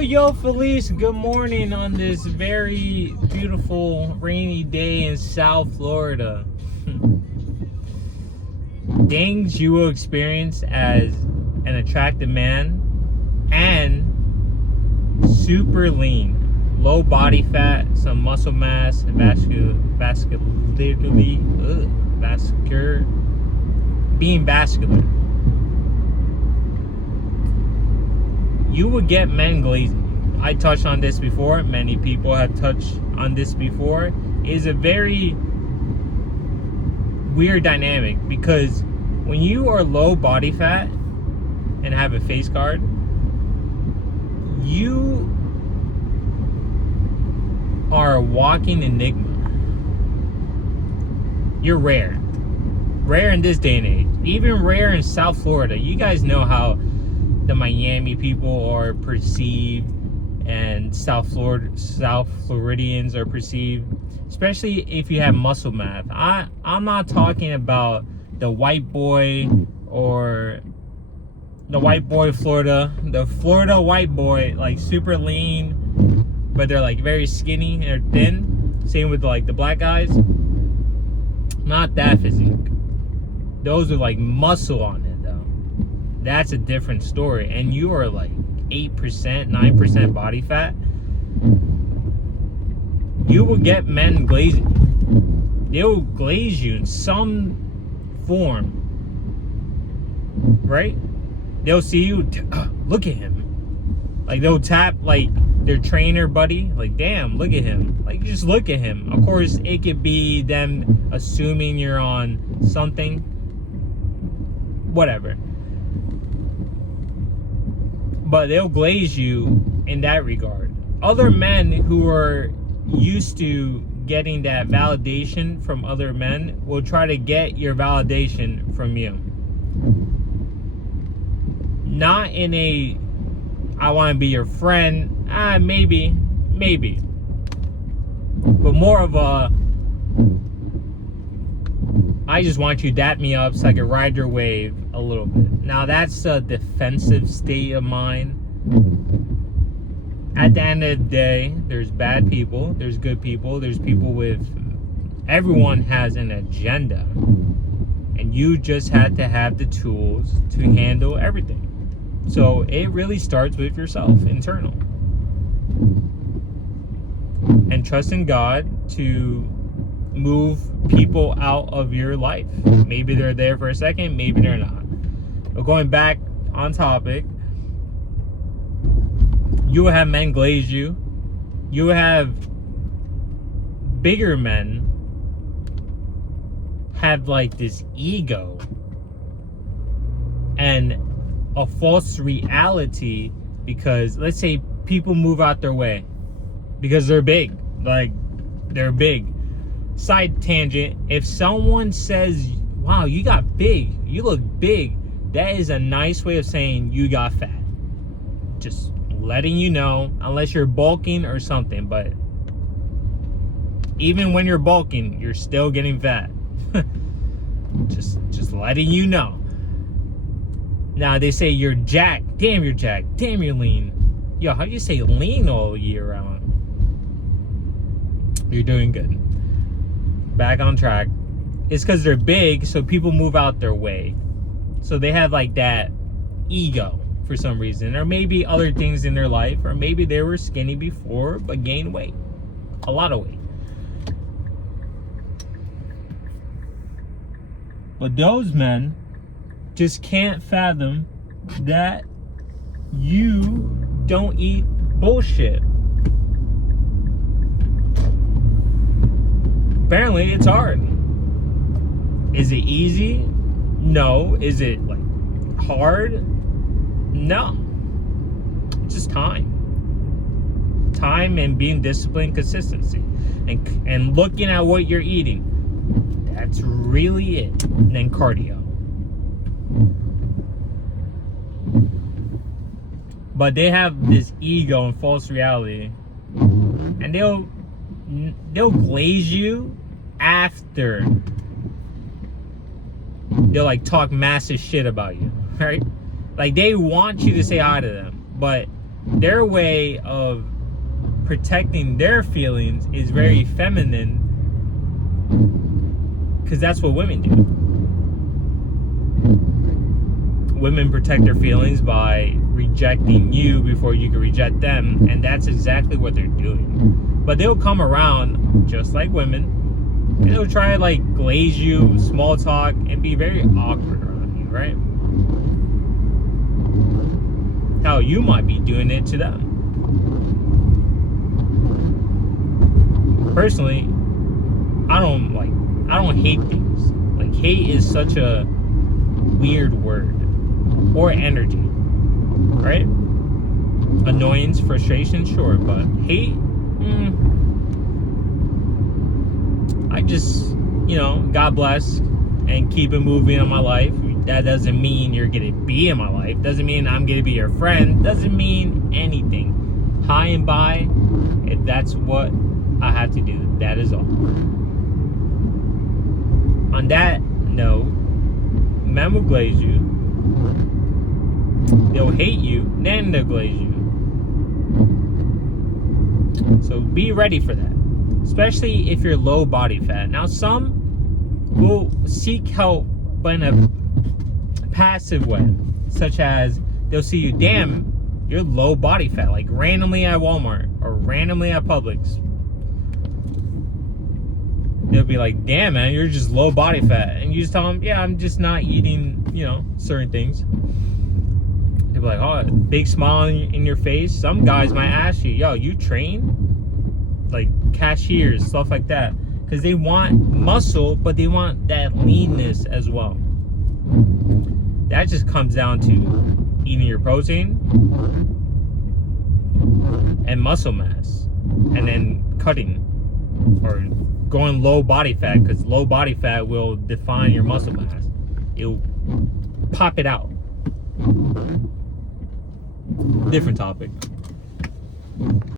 Yo, Felice, good morning on this very beautiful rainy day in South Florida. Things you will experience as an attractive man and super lean, low body fat, some muscle mass, being vascular. You would get men glazing. I touched on this before. Many people have touched on this before. It is a very weird dynamic because when you are low body fat and have a face guard, you are a walking enigma. You're rare. Rare in this day and age. Even rare in South Florida. You guys know how the Miami people are perceived and South Floridians are perceived, especially if you have muscle mass. I'm not talking about the white boy or the white boy Florida, the Florida white boy, like super lean, but they're like very skinny and thin. Same with like the black guys. Not that physique. Those are like muscle on it though. That's a different story. And you are like 8%, 9% body fat. You will get men glazing. They'll glaze you in some form. Right? They'll see you, look at him. Like they'll tap like their trainer buddy. Like, damn, look at him. Like, just look at him. Of course, it could be them assuming you're on something. Whatever. But they'll glaze you in that regard. Other men who are used to getting that validation from other men will try to get your validation from you. Not in a, I want to be your friend, maybe. But more of a, I just want you to dap me up so I can ride your wave a little bit. Now that's a defensive state of mind. At the end of the day, there's bad people, there's good people, there's people with, everyone has an agenda. And you just had to have the tools to handle everything. So it really starts with yourself, internal. And trust in God to move people out of your life. Maybe they're there for a second, maybe they're not. But going back on topic, you will have men glaze you. You will have bigger men have like this ego and a false reality because let's say people move out their way because they're big. Like, they're big. Side tangent, if someone says, wow, you got big, you look big, that is a nice way of saying you got fat. Just letting you know, unless you're bulking or something, but even when you're bulking, you're still getting fat. just letting you know. Now they say you're jacked, damn you're jacked, damn you're lean. Yo, how do you say lean all year round? You're doing good. Back on track. It's because they're big, so people move out their way. So they have like that ego for some reason, or maybe other things in their life, or maybe they were skinny before but gained weight, a lot of weight. But those men just can't fathom that you don't eat bullshit. Apparently it's hard. Is it easy? No. Is it like hard? No. It's just time and being disciplined, consistency, and looking at what you're eating. That's really it. And then cardio. But they have this ego and false reality, and they'll glaze you after. They'll talk massive shit about you, right? Like, they want you to say hi to them, but their way of protecting their feelings is very feminine, because that's what women do. Women protect their feelings by rejecting you before you can reject them, and that's exactly what they're doing. But they'll come around just like women, and they'll try to like glaze you, small talk, and be very awkward around you, right? Hell, you might be doing it to them. Personally, I don't hate things. Like, hate is such a weird word, or energy, right? Annoyance, frustration, sure, but hate, I just, God bless and keep it moving in my life. That doesn't mean you're gonna be in my life, doesn't mean I'm gonna be your friend, doesn't mean anything. Hi and bye, if that's what I have to do, that is all. On that note, men will glaze you, they'll hate you, then they'll glaze you. So be ready for that, especially if you're low body fat. Now, some will seek help, but in a passive way, such as they'll see you, damn, you're low body fat, like randomly at Walmart or randomly at Publix. They'll be like, damn, man, you're just low body fat. And you just tell them, yeah, I'm just not eating, certain things. They'll be like, oh, big smile in your face. Some guys might ask you, yo, you train? Like cashiers, stuff like that. Because they want muscle, but they want that leanness as well. That just comes down to eating your protein and muscle mass. And then cutting or going low body fat, because low body fat will define your muscle mass. It'll pop it out. Different topic.